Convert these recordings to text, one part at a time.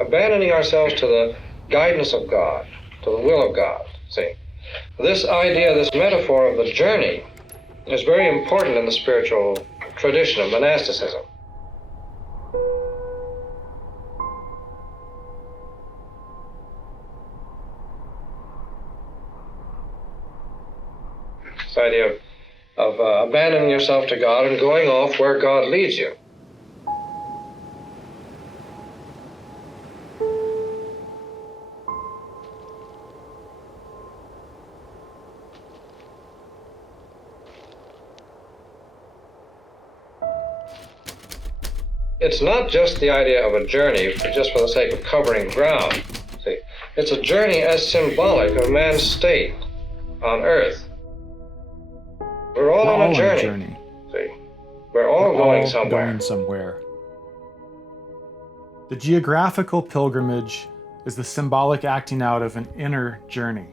abandoning ourselves to the guidance of God, to the will of God. See, this idea, this metaphor of the journey is very important in the spiritual tradition of monasticism. This idea of abandoning yourself to God and going off where God leads you. It's not just the idea of a journey just for the sake of covering ground. See, it's a journey as symbolic of man's state on earth. We're all on a journey. See, we're all going somewhere. The geographical pilgrimage is the symbolic acting out of an inner journey.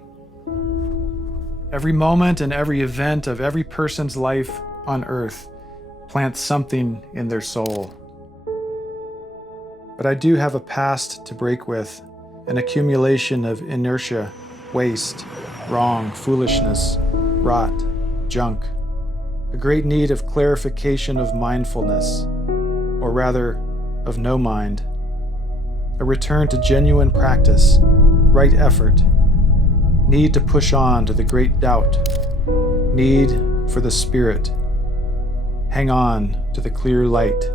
Every moment and every event of every person's life on earth plants something in their soul. But I do have a past to break with, an accumulation of inertia, waste, wrong, foolishness, rot, junk, a great need of clarification of mindfulness, or rather, of no mind, a return to genuine practice, right effort, need to push on to the great doubt, need for the spirit, hang on to the clear light.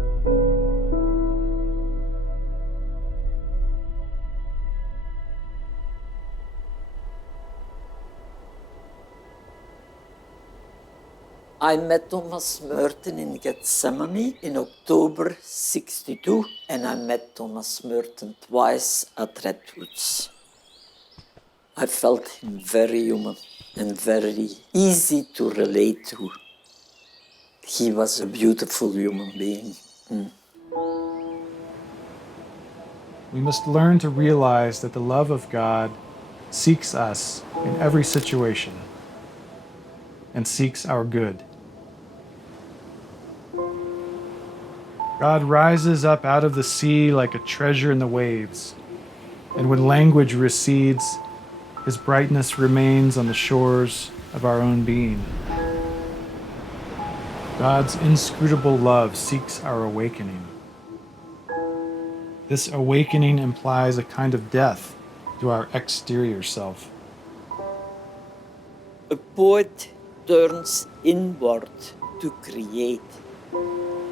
I met Thomas Merton in Gethsemane in October '62, and I met Thomas Merton twice at Redwoods. I felt him very human and very easy to relate to. He was a beautiful human being. We must learn to realize that the love of God seeks us in every situation and seeks our good. God rises up out of the sea like a treasure in the waves, and when language recedes, his brightness remains on the shores of our own being. God's inscrutable love seeks our awakening. This awakening implies a kind of death to our exterior self. A poet turns inward to create.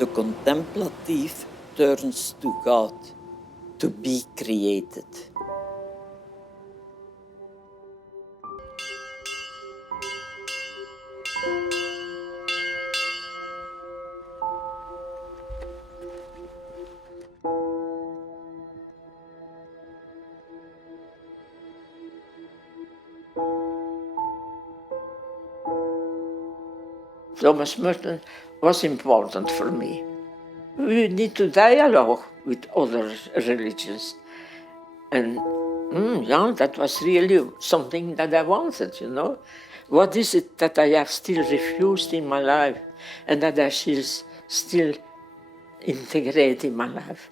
The contemplative turns to God to be created. Thomas Merton was important for me. We need to dialogue with other religions. And that was really something that I wanted, you know. What is it that I have still refused in my life and that I still integrate in my life?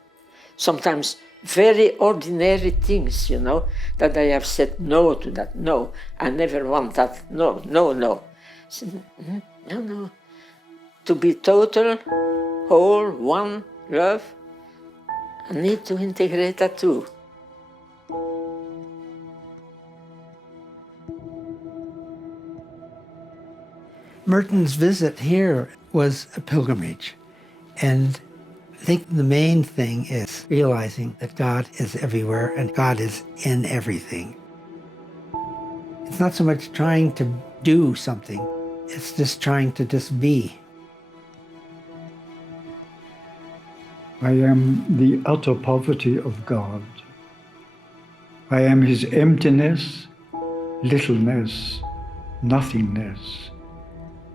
Sometimes very ordinary things, you know, that I have said no to that. No, I never want that. No. I said, no. To be total, whole, one, love, I need to integrate that too. Merton's visit here was a pilgrimage, and I think the main thing is realizing that God is everywhere and God is in everything. It's not so much trying to do something, it's just trying to just be. I am the utter poverty of God. I am his emptiness, littleness, nothingness,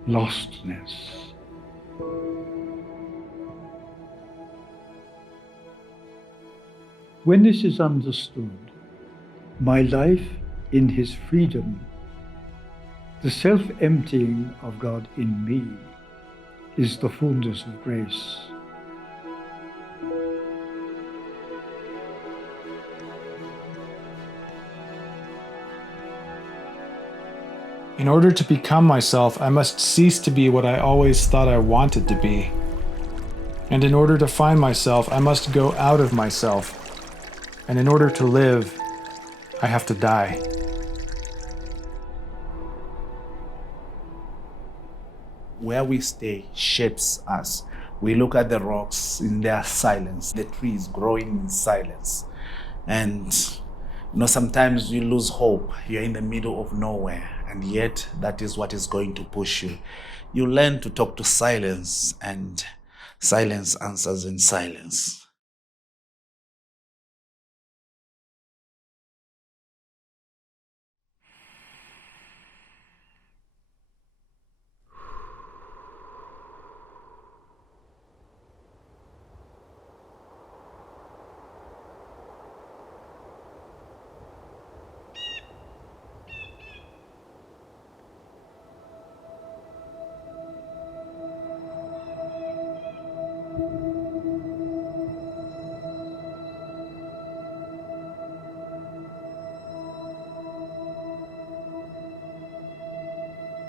lostness. When this is understood, my life in his freedom, the self-emptying of God in me, is the fullness of grace. In order to become myself, I must cease to be what I always thought I wanted to be. And in order to find myself, I must go out of myself. And in order to live, I have to die. Where we stay shapes us. We look at the rocks in their silence, the trees growing in silence. And sometimes you lose hope. You're in the middle of nowhere, and yet that is what is going to push you. You learn to talk to silence, and silence answers in silence.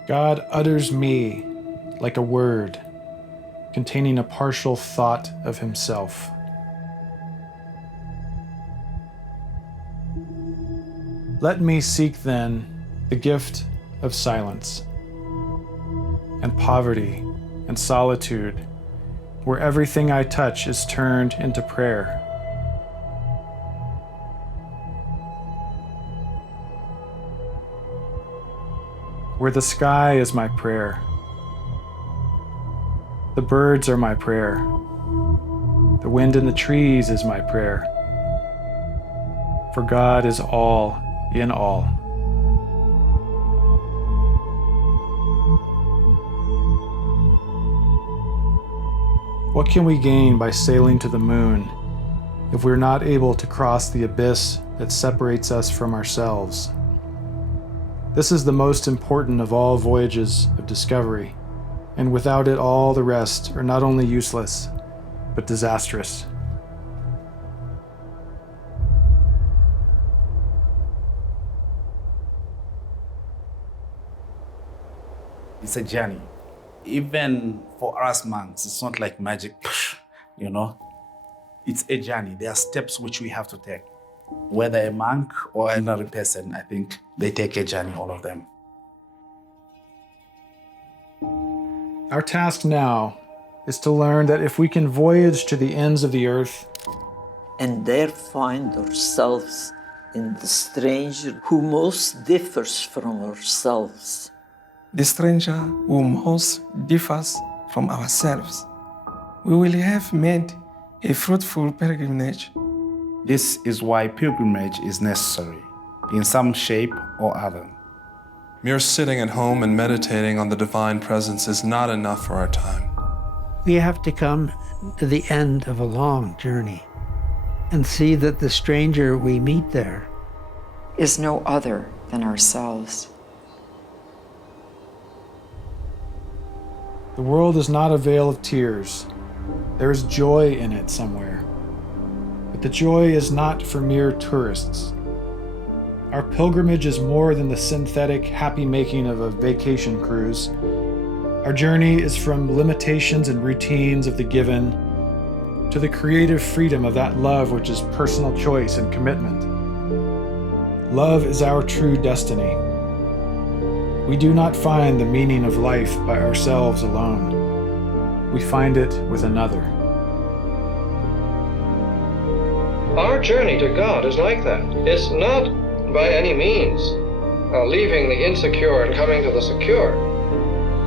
God utters me like a word containing a partial thought of himself. Let me seek then the gift of silence and poverty and solitude, where everything I touch is turned into prayer. Where the sky is my prayer. The birds are my prayer. The wind in the trees is my prayer. For God is all in all. What can we gain by sailing to the moon if we're not able to cross the abyss that separates us from ourselves? This is the most important of all voyages of discovery, and without it all the rest are not only useless, but disastrous. It's a journey. Even for us monks, it's not like magic, It's a journey. There are steps which we have to take. Whether a monk or another person, I think they take a journey, all of them. Our task now is to learn that if we can voyage to the ends of the earth and there find ourselves in the stranger who most differs from ourselves, the stranger who most differs from ourselves, we will have made a fruitful pilgrimage. This is why pilgrimage is necessary, in some shape or other. Mere sitting at home and meditating on the divine presence is not enough for our time. We have to come to the end of a long journey and see that the stranger we meet there is no other than ourselves. The world is not a vale of tears. There is joy in it somewhere. But the joy is not for mere tourists. Our pilgrimage is more than the synthetic happy making of a vacation cruise. Our journey is from limitations and routines of the given to the creative freedom of that love which is personal choice and commitment. Love is our true destiny. We do not find the meaning of life by ourselves alone. We find it with another. Our journey to God is like that. It's not by any means leaving the insecure and coming to the secure.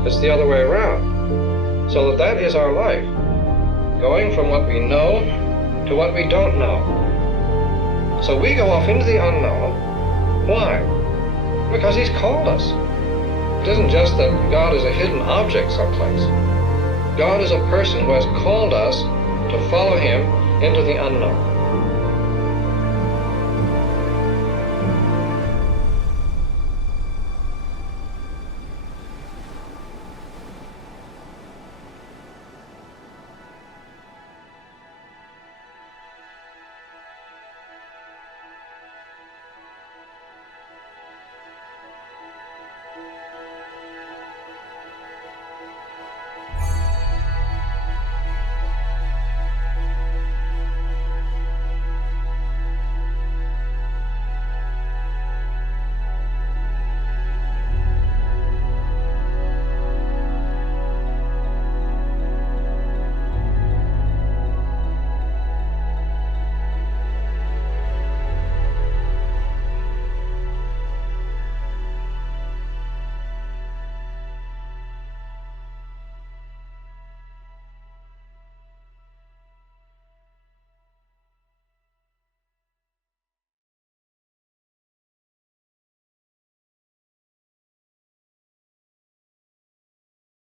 It's the other way around. So that is our life. Going from what we know to what we don't know. So we go off into the unknown. Why? Because He's called us. It isn't just that God is a hidden object someplace. God is a person who has called us to follow Him into the unknown.